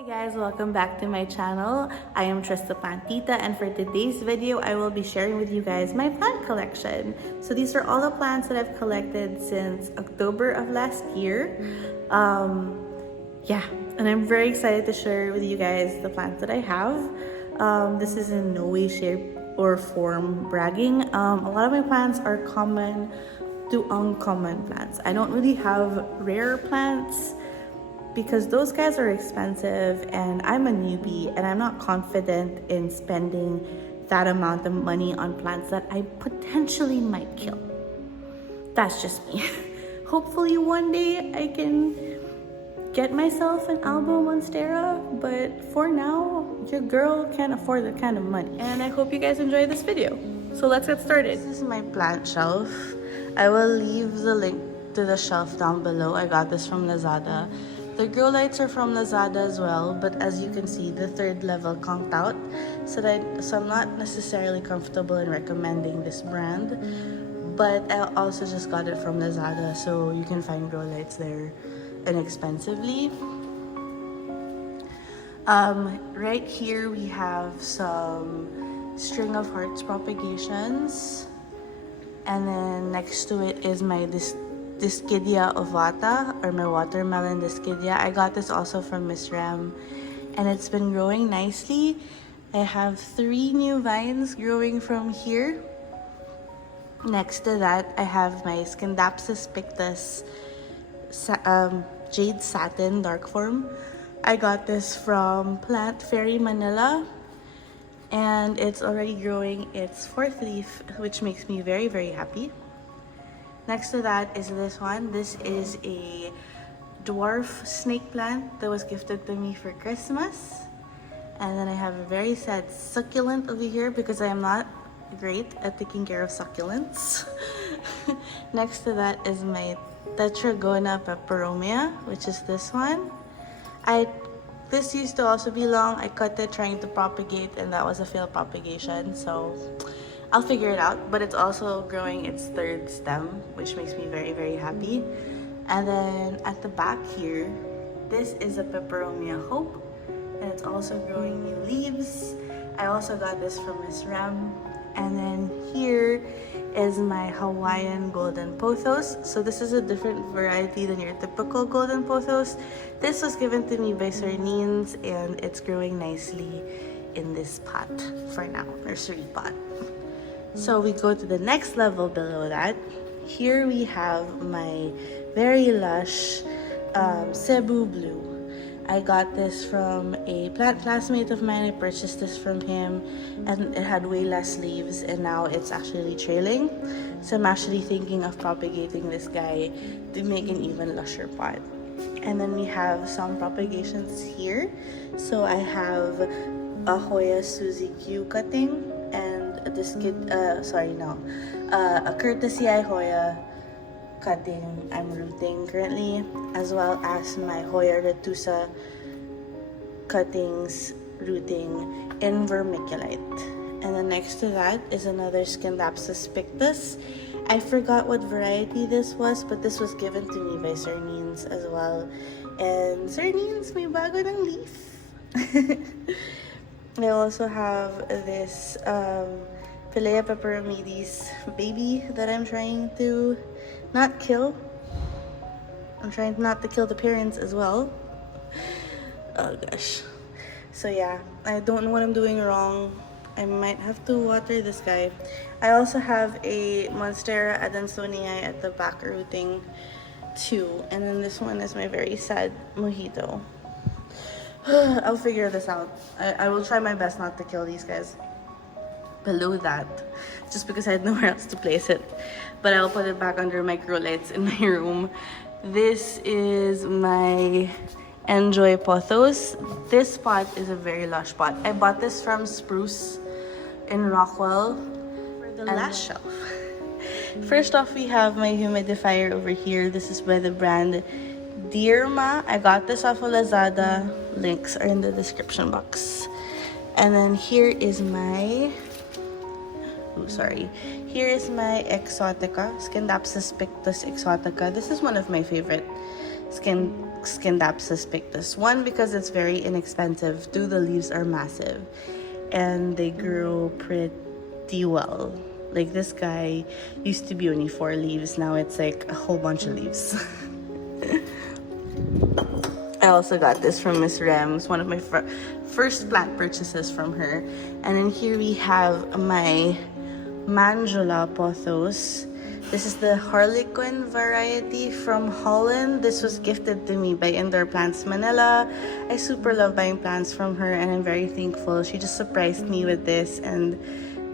Hey guys, welcome back to my channel. I am Trista Plantita, and for today's video I will be sharing with you guys my plant collection. So these are all the plants that I've collected since October of last year. Yeah, and I'm very excited to share with you guys the plants that I have. This is in no way, shape, or form bragging. A lot of my plants are common to uncommon plants. I don't really have rare plants because those guys are expensive and I'm a newbie and I'm not confident in spending that amount of money on plants that I potentially might kill. That's just me. Hopefully one day I can get myself an albo monstera, but for now, your girl can't afford that kind of money. And I hope you guys enjoy this video. So let's get started. This is my plant shelf. I will leave the link to the shelf down below. I got this from Lazada. The grow lights are from Lazada as well, but as you can see, the third level conked out, so I'm not necessarily comfortable in recommending this brand, but I also just got it from Lazada, so you can find grow lights there inexpensively. Right here we have some string of hearts propagations, and then next to it is my Discidia ovata, or my watermelon Discidia. I got this also from Miss Ram, and it's been growing nicely. I have 3 new vines growing from here. Next to that, I have my Scindapsus pictus Jade Satin Dark Form. I got this from Plant Fairy Manila, and it's already growing its 4th leaf, which makes me very, very happy. Next to that is this one. This is a dwarf snake plant that was gifted to me for Christmas. And then I have a very sad succulent over here because I am not great at taking care of succulents. Next to that is my Tetragona peperomia, which is this one. This used to also be long. I cut it trying to propagate, and that was a failed propagation, so I'll figure it out. But it's also growing its 3rd stem, which makes me very, very happy. And then at the back here, this is a peperomia hope, and it's also growing new leaves. I also got this from Miss Ram. And then here is my Hawaiian golden pothos. So this is a different variety than your typical golden pothos. This was given to me by Sir Nines, and it's growing nicely in this pot for now, nursery pot. So we go to the next level below that. Here we have my very lush Cebu Blue. I got this from a plant classmate of mine. I purchased this from him, and it had way less leaves, and now it's actually trailing. So I'm actually thinking of propagating this guy to make an even lusher pot. And then we have some propagations here. So I have a Hoya Suzy Q cutting, and a Courtesy Hoya cutting I'm rooting currently, as well as my Hoya Retusa cuttings rooting in vermiculite. And then next to that is another Scindapsus pictus. I forgot what variety this was, but this was given to me by Sir Nines as well. And Sir Nines, may bago ng leaf. I also have this Pilea peperomidis baby that I'm trying to not kill. I'm trying not to kill the parents as well. Oh gosh. So yeah, I don't know what I'm doing wrong. I might have to water this guy. I also have a Monstera adansonii at the back rooting too. And then this one is my very sad mojito. I'll figure this out. I will try my best not to kill these guys below that, just because I had nowhere else to place it. But I'll put it back under my grow lights in my room. This is my Enjoy Pothos. This pot is a very lush pot. I bought this from Spruce in Rockwell for the last shelf. First off, we have my humidifier over here. This is by the brand Deerma. I got this off of Lazada. Links are in the description box. And then here is my here is my Exotica, Scindapsus pictus Exotica. This is one of my favorite Scindapsus pictus. One, because it's very inexpensive. Two, the leaves are massive. And they grow pretty well. Like this guy used to be only 4 leaves. Now it's like a whole bunch of leaves. I also got this from Miss Rems, one of my first plant purchases from her. And then here we have my Mandula pothos. This is the Harlequin variety from Holland. This was gifted to me by Indoor Plants Manila. I super love buying plants from her and I'm very thankful. She just surprised me with this and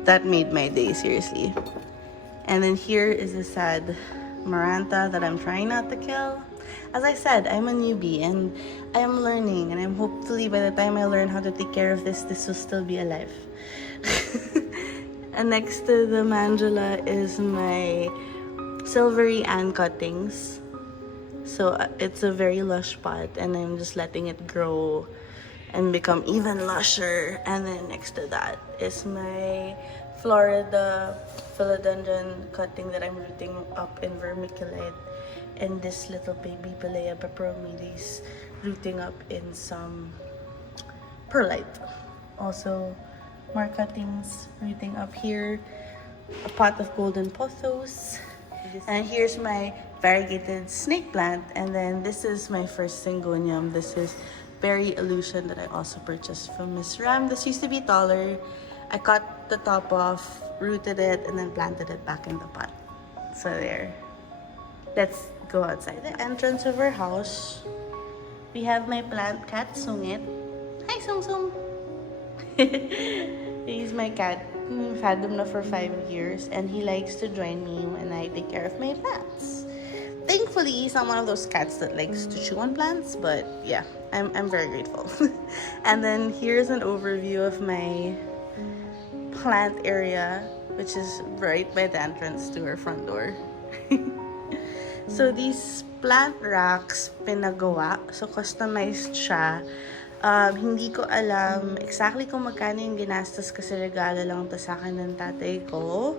that made my day, seriously. And then here is a sad Maranta that I'm trying not to kill. As I said, I'm a newbie and I am learning, and I'm hopefully by the time I learn how to take care of this will still be alive. And next to the mandala is my silvery Ann cuttings. So it's a very lush pot and I'm just letting it grow and become even lusher. And then next to that is my Florida philodendron cutting that I'm rooting up in vermiculite, and this little baby Pelea peperomides rooting up in some perlite. Also more cuttings rooting up here, a pot of golden pothos, and here's my variegated snake plant. And then this is my first Syngonium. This is Berry Illusion that I also purchased from Miss Ram. This used to be taller. I cut the top off, rooted it, and then planted it back in the pot. So there. Let's go outside. The entrance of our house, we have my plant cat Sungit. Hi Sung Sung. He's my cat. We've had him now for 5 years and he likes to join me when I take care of my plants. Thankfully, he's not one of those cats that likes to chew on plants, but yeah, I'm very grateful. And then here's an overview of my plant area, which is right by the entrance to our front door. So these plant racks, pinagawa. So customized siya. Hindi ko alam exactly kung magkano yung ginastos kasi regalo lang to sa akin ng tatay ko.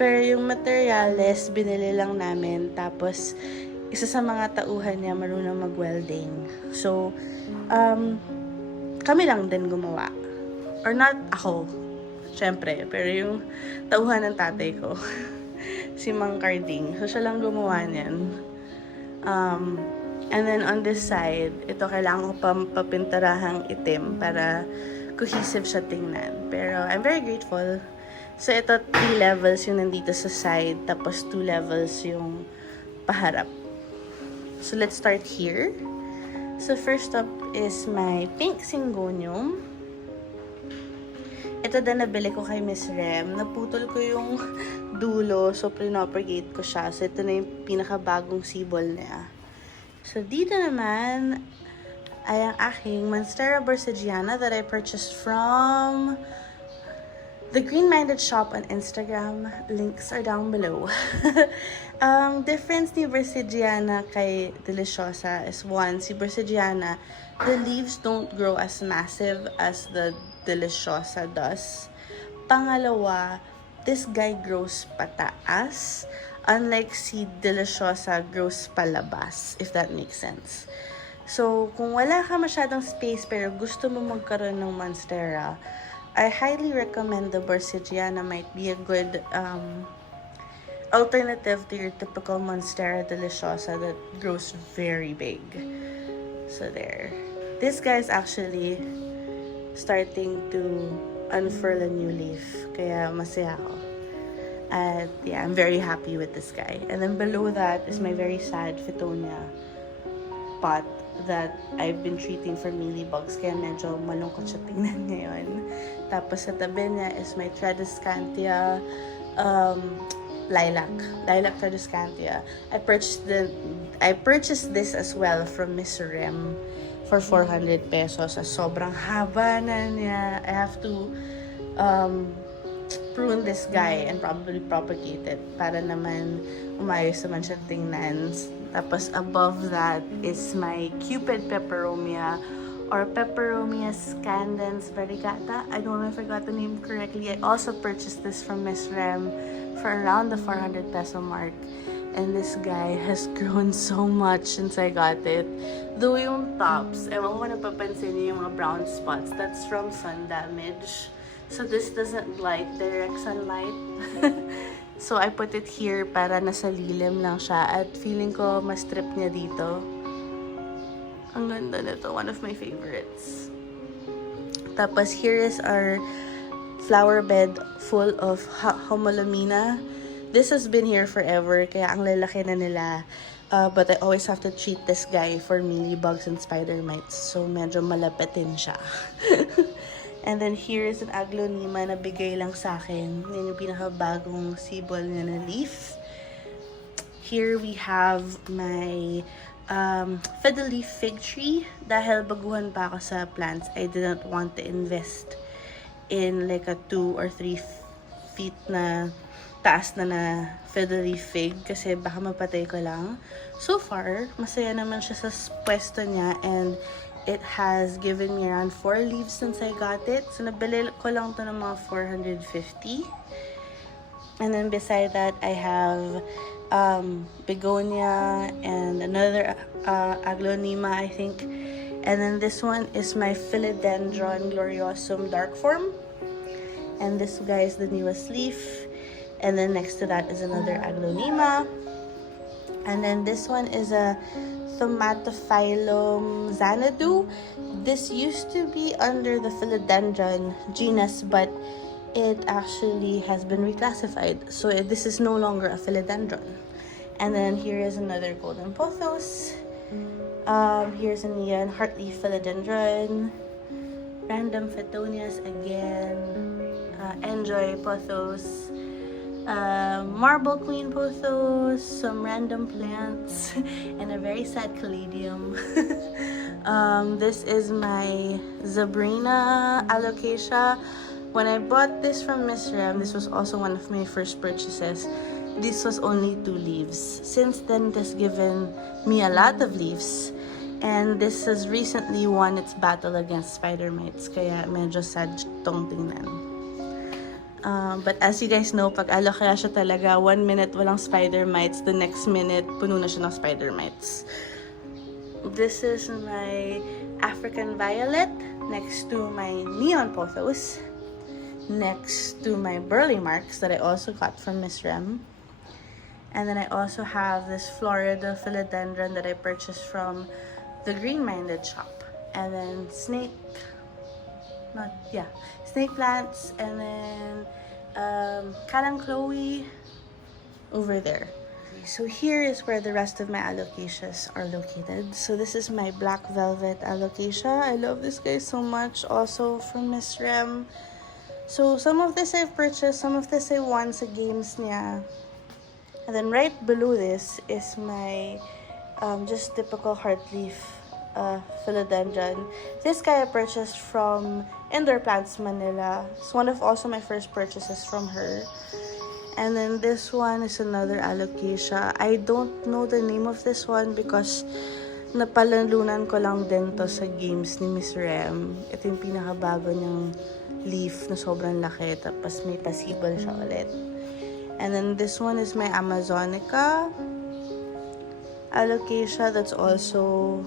Pero yung materials, binili lang namin. Tapos, isa sa mga tauhan niya marunong mag-welding. So, kami lang din gumawa. Or not ako, syempre. Pero yung tauhan ng tatay ko, si Mang Carding. So, siya lang gumawa niyan. And then on this side, ito kailangan ko papintarahang itim para cohesive siya tingnan. Pero I'm very grateful. So ito 3 levels yung nandito sa side, tapos 2 levels yung paharap. So let's start here. So first up is my pink Syngonyo. Ito din nabili ko kay Miss Rem. Naputol ko yung dulo, so pinopagate ko siya. So ito na yung pinakabagong sibol niya. So, dito naman ay ang aking Monstera Borsigiana that I purchased from the Greenminded Shop on Instagram. Links are down below. Difference ni Borsigiana kay Deliciosa is one, si Borsigiana, the leaves don't grow as massive as the Deliciosa does. Pangalawa, this guy grows pataas. Unlike si Deliciosa grows palabas, if that makes sense. So, kung wala ka masyadong space pero gusto mo magkaroon ng Monstera, I highly recommend the Borsigiana. Might be a good alternative to your typical Monstera Deliciosa that grows very big. So there. This guy is actually starting to unfurl a new leaf, kaya masaya ako. And yeah, I'm very happy with this guy. And then below that is my very sad Fitonia pot that I've been treating for mealybugs. Kaya medyo malungkot siya tingnan ngayon. Tapos sa tabi niya is my Tradescantia lilac Tradescantia. I purchased this as well from Miss Rem for 400 pesos. Sobrang haba na niya. I have to prune this guy and probably propagate it para naman umayos naman siya tingnan. Tapos above that is my Cupid peperomia or Peperomia scandens variegata. I don't know if I got the name correctly. I also purchased this from Miss Rem for around the 400 peso mark. And this guy has grown so much since I got it. Though yung tops, ewan ko kung napapansin niyo yung mga brown spots, that's from sun damage. So this doesn't light direct sunlight. So I put it here para nasa lilim lang siya. At feeling ko mas trip niya dito. Ang ganda nito. One of my favorites. Tapos here is our flower bed full of Homolamina. This has been here forever, kaya ang lalaki na nila. But I always have to treat this guy for mealybugs and spider mites. So, medyo malapitin siya. And then, here is an aglonema na bigay lang sa akin. Yan yung pinakabagong sibol niya na leaf. Here we have my fiddle leaf fig tree. Dahil baguhan pa ako sa plants, I didn't want to invest in like a 2 or 3 feet na taas na fiddle leaf fig kasi baka mapatay ko lang. So far, masaya naman siya sa pwesto niya and it has given me around 4 leaves since I got it. So nabili ko lang to ng mga 450. And then beside that, I have begonia and another aglonema, I think. And then this one is my philodendron gloriosum dark form. And this guy is the newest leaf. And then next to that is another aglonema. And then this one is a Thomatophyllum Xanadu. This used to be under the philodendron genus, but it actually has been reclassified. So this is no longer a philodendron. And then here is another golden pothos. Here's a neon heartleaf philodendron. Random Fitonias again. Enjoy pothos. Marble queen pothos, some random plants, and a very sad caladium. This is my Zabrina alocasia. When I bought this from Miss Rem, this was also one of my first purchases. This was only 2 leaves. Since then, it has given me a lot of leaves. And this has recently won its battle against spider mites, kaya medyo sad tong tingnan. But as you guys know, pag alocasia talaga, 1 minute walang spider mites, the next minute puno na siya ng spider mites. This is my African violet next to my neon pothos, next to my burley marks that I also got from Miss Rem. And then I also have this Florida philodendron that I purchased from the Greenminded Shop. And then snake plants, and then Kalang Chloe over there. So here is where the rest of my alocasias are located. So this is my black velvet alocasia. I love this guy so much, also from Miss Rem. So some of this I've purchased, some of this I won sa games niya. And then right below this is my just typical heartleaf philodendron. This guy I purchased from Indoor Plants Manila. It's one of also my first purchases from her. And then this one is another alocasia. I don't know the name of this one because napalalunan ko lang din to sa games ni Miss Rem. Ito yung pinakabago niyang leaf na sobrang laki. Tapos may pasibol siya ulit. And then this one is my Amazonica alocasia that's also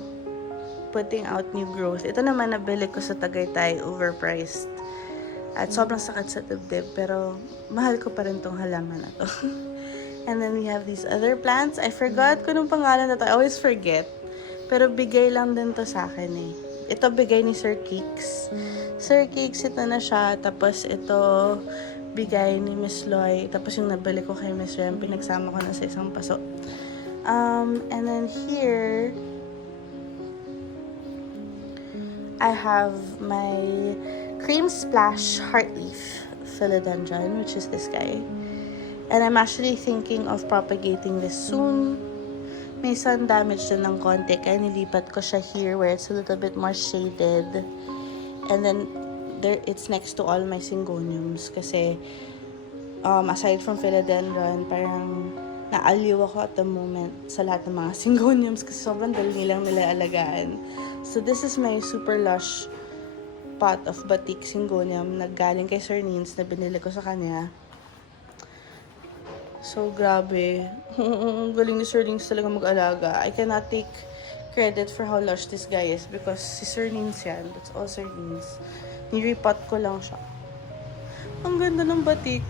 putting out new growth. Ito naman nabili ko sa Tagaytay, overpriced. At sobrang sakit sa dibdib, pero mahal ko pa rin tong halaman na to. And then we have these other plants. I forgot kung anong pangalan na to. I always forget. Pero bigay lang din to sa akin eh. Ito bigay ni Sir Cakes. Sir Cakes, ito na siya. Tapos ito bigay ni Miss Loy. Tapos yung nabili ko kay Miss Rem, pinagsama ko na sa isang paso. And then here, I have my Cream Splash Heartleaf Philodendron, which is this guy. And I'm actually thinking of propagating this soon. May sun damage din ng konti, kaya nilipat ko siya here where it's a little bit more shaded. And then, there it's next to all my Syngoniums kasi aside from Philodendron, parang naaliw ako at the moment sa lahat ng mga Syngoniums kasi sobrang dali nilang nila alagaan. So this is my super lush pot of batik Syngonium na galing kay Sir Nins na binili ko sa kanya. So, grabe. Galing ni Sir Lings talaga mag-alaga. I cannot take credit for how lush this guy is because si Sir Lings yan. That's all Sir Lings. Nirepot ko lang siya. Ang ganda ng batik.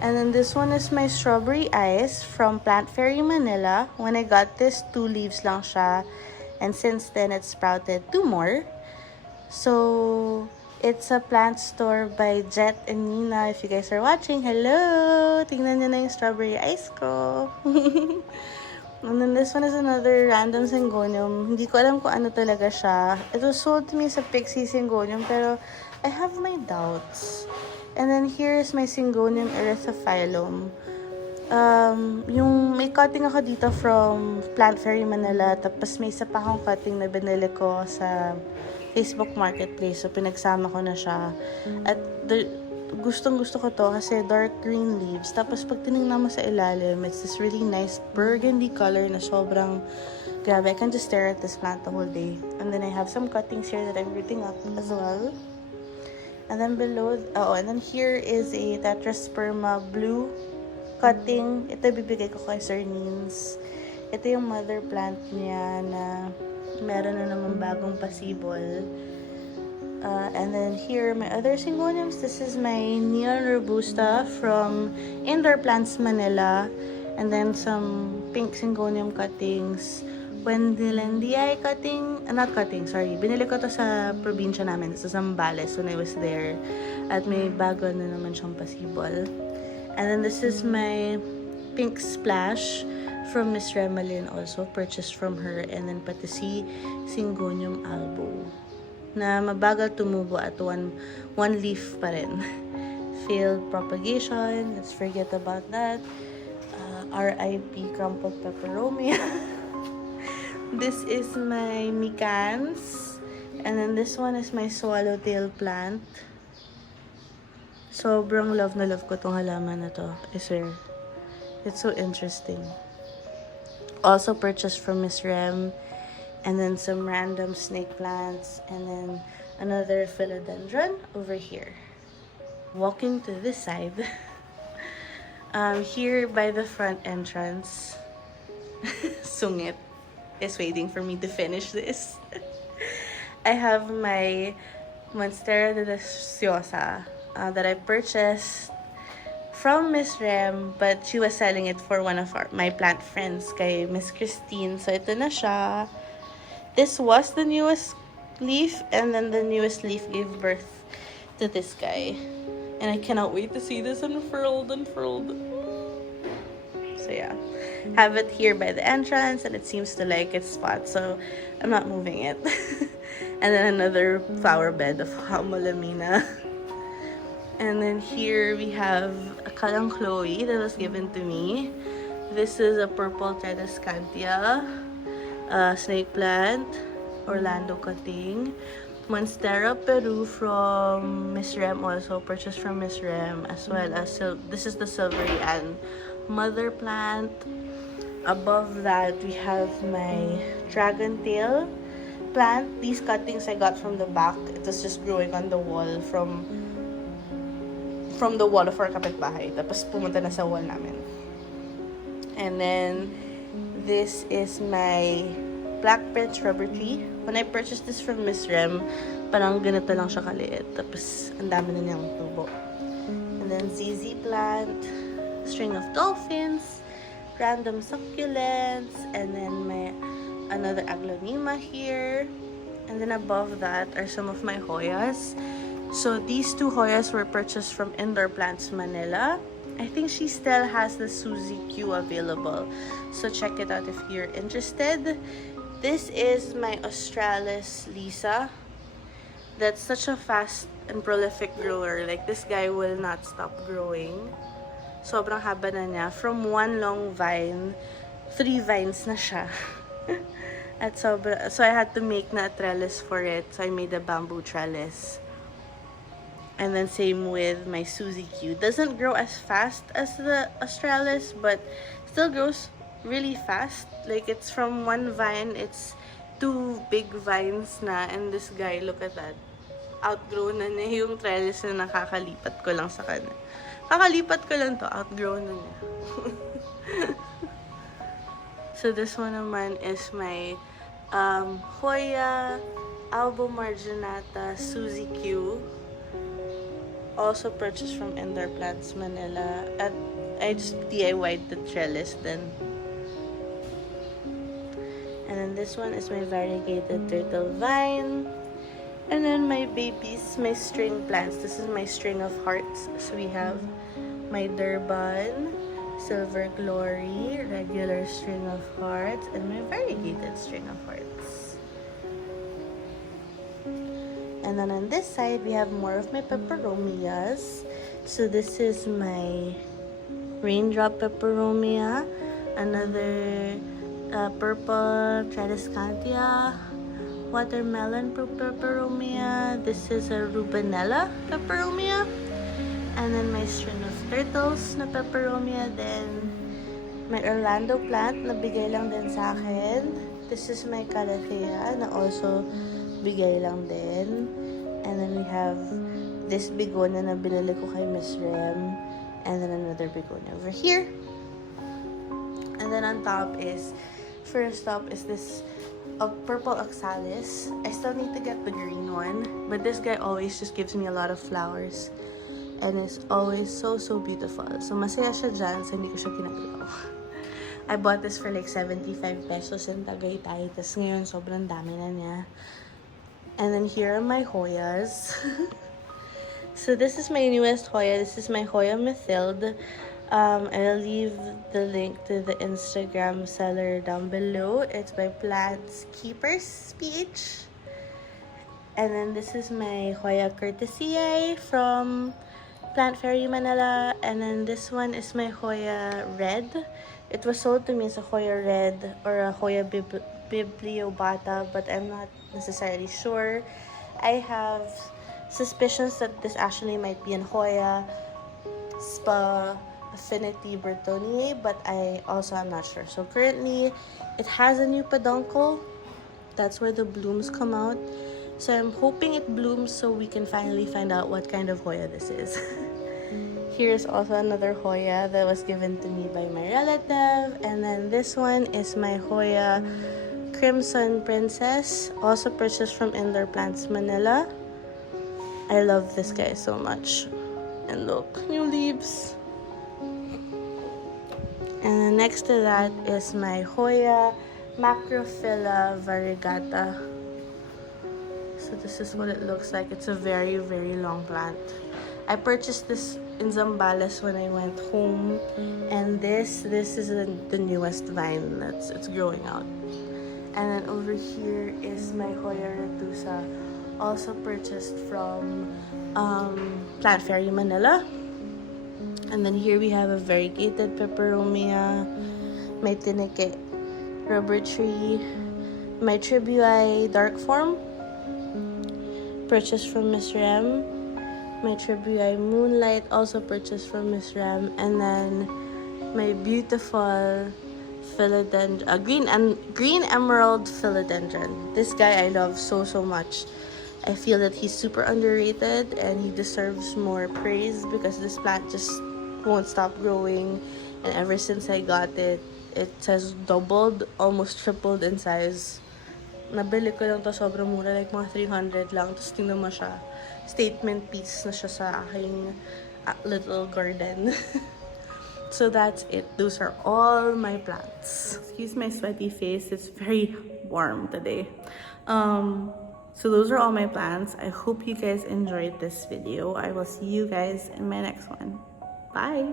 And then this one is my strawberry ice from Plant Fairy Manila. When I got this, 2 leaves lang siya. And since then, it sprouted 2 more. So, it's a plant store by Jet and Nina. If you guys are watching, hello! Tingnan nyo na yung strawberry ice ko. And then this one is another random Syngonium. Hindi ko alam kung ano talaga siya. It was sold to me sa Pixie Syngonium, pero I have my doubts. And then here is my Syngonium erythrophyllum. Yung may cutting ako dito from Plant Fairy Manila. Tapos may isa pa akong cutting na binili ko sa Facebook Marketplace. So, pinagsama ko na siya. At gustong-gusto ko to kasi dark green leaves. Tapos, pag tinignan mo sa ilalim, it's this really nice burgundy color na sobrang grabe. I can just stare at this plant the whole day. And then, I have some cuttings here that I'm rooting up as well. And then below, and then here is a Tetrasperma blue cutting. Ito bibigay ko kay Sir Nins. Ito yung mother plant niya na meron na naman bagong pasibol. And then here, my other Syngoniums. This is my Neon Robusta from Indoor Plants Manila. And then some pink Syngonium cuttings. Wendelandiae cutting, not cutting, sorry. Binili ko to sa probinsya namin, sa Zambales when I was there. At may bago na naman siyang pasibol. And then this is my pink splash from Miss Remalyn, also purchased from her. And then pati si Syngonium albo na mabagal tumubo at one leaf pa rin. Failed propagation, let's forget about that. RIP crumpled peperomia. This is my micans. And then this one is my swallowtail plant. Sobrang love na love ko tong halaman na to. I swear. It's so interesting. Also purchased from Miss Rem. And then some random snake plants. And then another philodendron over here. Walking to this side. Here by the front entrance. Sungit is waiting for me to finish this. I have my Monstera deliciosa that I purchased from Miss Rem, but she was selling it for one of my plant friends, kay Miss Christine. So ito na siya. This was the newest leaf, and then the newest leaf gave birth to this guy. And I cannot wait to see this unfurled. So yeah. Have it here by the entrance, and it seems to like its spot, so I'm not moving it. And then another flower bed of Hamalamina. And then here we have a Kalang Chloe that was given to me. This is a purple Tedescantia snake plant, Orlando cutting. Monstera Peru from Miss Rem, also purchased from Miss Rem, as well as this is the Silvery Ann mother plant. Above that, we have my dragon tail plant. These cuttings I got from the back. It was just growing on the wall from the wall of our kapitbahay. Tapos pumunta na sa wall namin. And then, this is my black prince rubber tree. When I purchased this from Miss Rem, parang ganito lang siya kaliit. Tapos, ang dami na niyang tubo. And then, ZZ plant, string of dolphins, random succulents, and then my another aglonema here. And then above that are some of my Hoyas. So these 2 Hoyas were purchased from Indoor Plants Manila. I think she still has the Suzy Q available, so check it out if you're interested. This is my Australis Lisa. That's such a fast and prolific grower. Like, this guy will not stop growing. Sobrang haba na niya. From one long vine, 3 vines na siya. At so I had to make na a trellis for it. So I made a bamboo trellis. And then same with my Suzy Q. Doesn't grow as fast as the Australis, but still grows really fast. Like, it's from one vine, it's 2 big vines na. And this guy, look at that. Outgrown na niya yung trellis na nakakalipat ko lang sa kanya. Kakalipat ko lang to. Outgrown na niya. So this one naman is my Hoya Albo Marginata Suzy Q. Also purchased from Indoor Plants Manila. At I just DIY'd the trellis then. And then this one is my variegated turtle vine. And then my babies, my string plants. This is my string of hearts. So we have my Durban, Silver Glory, regular string of hearts, and my variegated string of hearts. And then on this side, we have more of my peperomias. So this is my raindrop peperomia, another purple tradescantia, watermelon peperomia. This is a rubenella peperomia. And then my string of turtles na peperomia. Then my Orlando plant na bigay lang din sa akin. This is my calathea na also bigay lang din. And then we have this bigonia na binili ko kay Miss Rem. And then another bigonia over here. And then on top is, first up is this purple oxalis. I still need to get the green one. But this guy always just gives me a lot of flowers. And it's always so beautiful. So masaya siya dyan, so hindi ko siya kinagalaw. I bought this for like 75 pesos in Tagaytay. Tapos ngayon, sobrang dami na niya. And then here are my Hoyas. So this is my newest Hoya. This is my Hoya Mathilde. I'll leave the link to the Instagram seller down below. It's by Plants Keepers PH. And then this is my Hoya Courtesiae from Plant Fairy Manila. And then this one is my Hoya Red. It was sold to me as a Hoya Red or a Hoya Bibliobata, but I'm not necessarily sure. I have suspicions that this actually might be an Hoya Spa Affinity Bertonier, but I also am not sure. So currently, it has a new peduncle. That's where the blooms come out. So I'm hoping it blooms so we can finally find out what kind of Hoya this is. Here's also another Hoya that was given to me by my relative. And then this one is my Hoya Crimson Princess, also purchased from Indoor Plants Manila. I love this guy so much. And look, new leaves. And then next to that is my Hoya Macrophylla variegata. So this is what it looks like. It's a very long plant. I purchased this in Zambales when I went home, and this is the newest vine it's growing out. And then over here is my Hoya retusa, also purchased from Plant Fairy Manila. And then here we have a variegated peperomia, my tineke rubber tree, my tribui dark form, purchased from Miss Rem, my tribui moonlight, also purchased from Miss Rem, and then my beautiful philodendron, green emerald philodendron. This guy I love so much. I feel that he's super underrated and he deserves more praise because this plant just won't stop growing, and ever since I got it, it has doubled, almost tripled in size. Nabili ko lang to sobrang mura, like mga 300 lang. Tapos tingnan mo siya, statement piece na siya sa aking little garden. So that's it. Those are all my plants. Excuse my sweaty face. It's very warm today. So those are all my plants. I hope you guys enjoyed this video. I will see you guys in my next one. Bye!